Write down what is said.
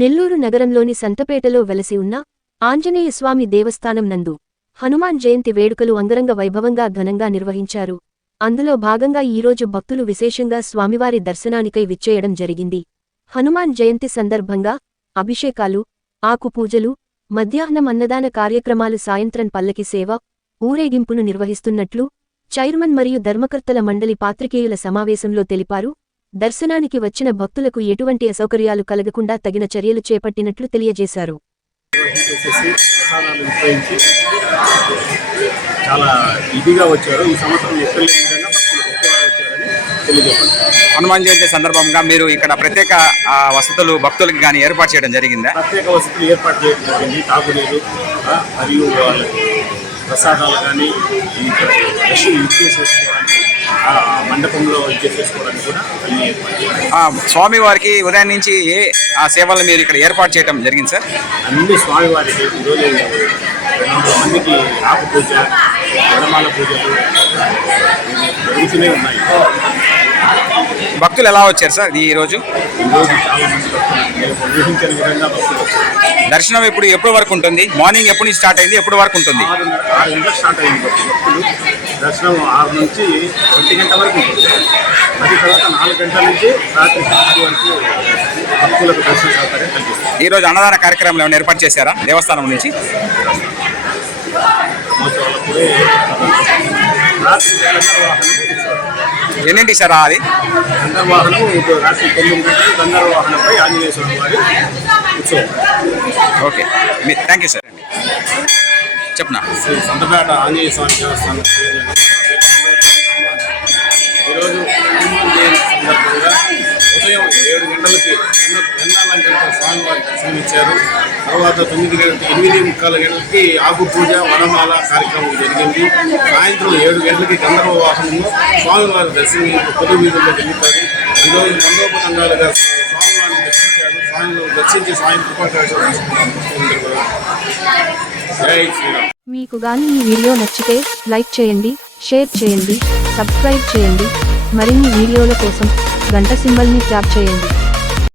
నెల్లూరు నగరంలోని సంతపేటలో వెలసి ఉన్న ఆంజనేయస్వామి దేవస్థానం నందు హనుమాన్ జయంతి వేడుకలు అంగరంగ వైభవంగా ఘనంగా నిర్వహించారు. అందులో భాగంగా ఈరోజు భక్తులు విశేషంగా స్వామివారి దర్శనానికై విచ్చేయడం జరిగింది. హనుమాన్ జయంతి సందర్భంగా అభిషేకాలు ఆకుపూజలు మధ్యాహ్నం అన్నదాన కార్యక్రమాలు సాయంత్రం పల్లకి సేవ ఊరేగింపును నిర్వహిస్తున్నట్లు చైర్మన్ మరియు ధర్మకర్తల మండలి పాత్రికేయుల సమావేశంలో తెలిపారు. దర్శనానికి వచ్చిన భక్తులకు ఎటువంటి అసౌకర్యాలు కలగకుండా తగిన చర్యలు చేపట్టినట్లు తెలియజేశారు. చాలా ఇదిగా వచ్చారు. ఈ సంవత్సరం విధంగా హనుమాన్ జయంతి సందర్భంగా మీరు ఇక్కడ ప్రత్యేక ఆ, వసతులు భక్తులకు కానీ ఏర్పాటు చేయడం జరిగిందా? ప్రత్యేక వసతులు ఏర్పాటు చేయడం జరిగింది. తాగునీరు ఆ, మరియు వాళ్ళకి ప్రసాదాలు కానీ ఆ మండపంలో ఇచ్చేసేసుకోవడానికి కూడా స్వామివారికి ఉదయం నుంచి ఏ ఆ సేవలు మీరు ఇక్కడ ఏర్పాటు చేయడం జరిగింది సార్? అన్ని స్వామివారికి ఈరోజు మందికి ఆకు పూజ వడమాల పూజలు జరుగుతూనే ఉన్నాయి. భక్తులు ఎలా వచ్చారు సార్ ఈ రోజు? ఈరోజు దర్శనం ఇప్పుడు ఎప్పటి వరకు ఉంటుంది? మార్నింగ్ ఎప్పుడు నుంచి స్టార్ట్ అయింది? ఎప్పటి వరకు ఉంటుంది? దర్శనం ఆరు నుంచి ఒంటి గంట వరకు తర్వాత నాలుగు గంటల నుంచి రాత్రి వరకు భక్తులకు దర్శన సౌకర్యం కల్పిస్తుంది ఈ రోజు అన్నదాన కార్యక్రమం ఏమైనా ఏర్పాటు చేశారా దేవస్థానం నుంచి? రాత్రి ఎన్నింటి సార్ అది? గంధర్వాహనం ఇప్పుడు రాత్రి తొమ్మిది గంధర్వాహనంపై ఆంజనేయ స్వామి వారి ఉత్సవం. ఓకే. Thank you sir. చెప్పనా? శ్రీ సంతపేట ఆంజనేయ స్వామి దేవస్థానం ఈరోజు సాంగ్ స్వామివారి దర్శనమిచ్చారు. తర్వాత తొమ్మిది గంటలకి ఎనిమిది ముక్కాల గంటలకి ఆకు పూజ వనమాల కార్యక్రమం జరిగింది. సాయంత్రం ఏడు గంటలకి గంధర్వ వాహనంలో స్వామివారి దర్శనం పొద్దు వీధుల్లో జరుగుతారు ఈరోజు బందోపతంగాలుగా స్వామివారిని దర్శించారు. స్వామివారిని దర్శించి స్వామి కృపాకాశం జై శ్రీరామ్. మీకు గాని ఈ వీడియో నచ్చితే లైక్ చేయండి షేర్ చేయండి సబ్స్క్రైబ్ చేయండి. మరిన్ని వీడియోల కోసం గంట సింబల్ని ట్యాప్ చేయండి.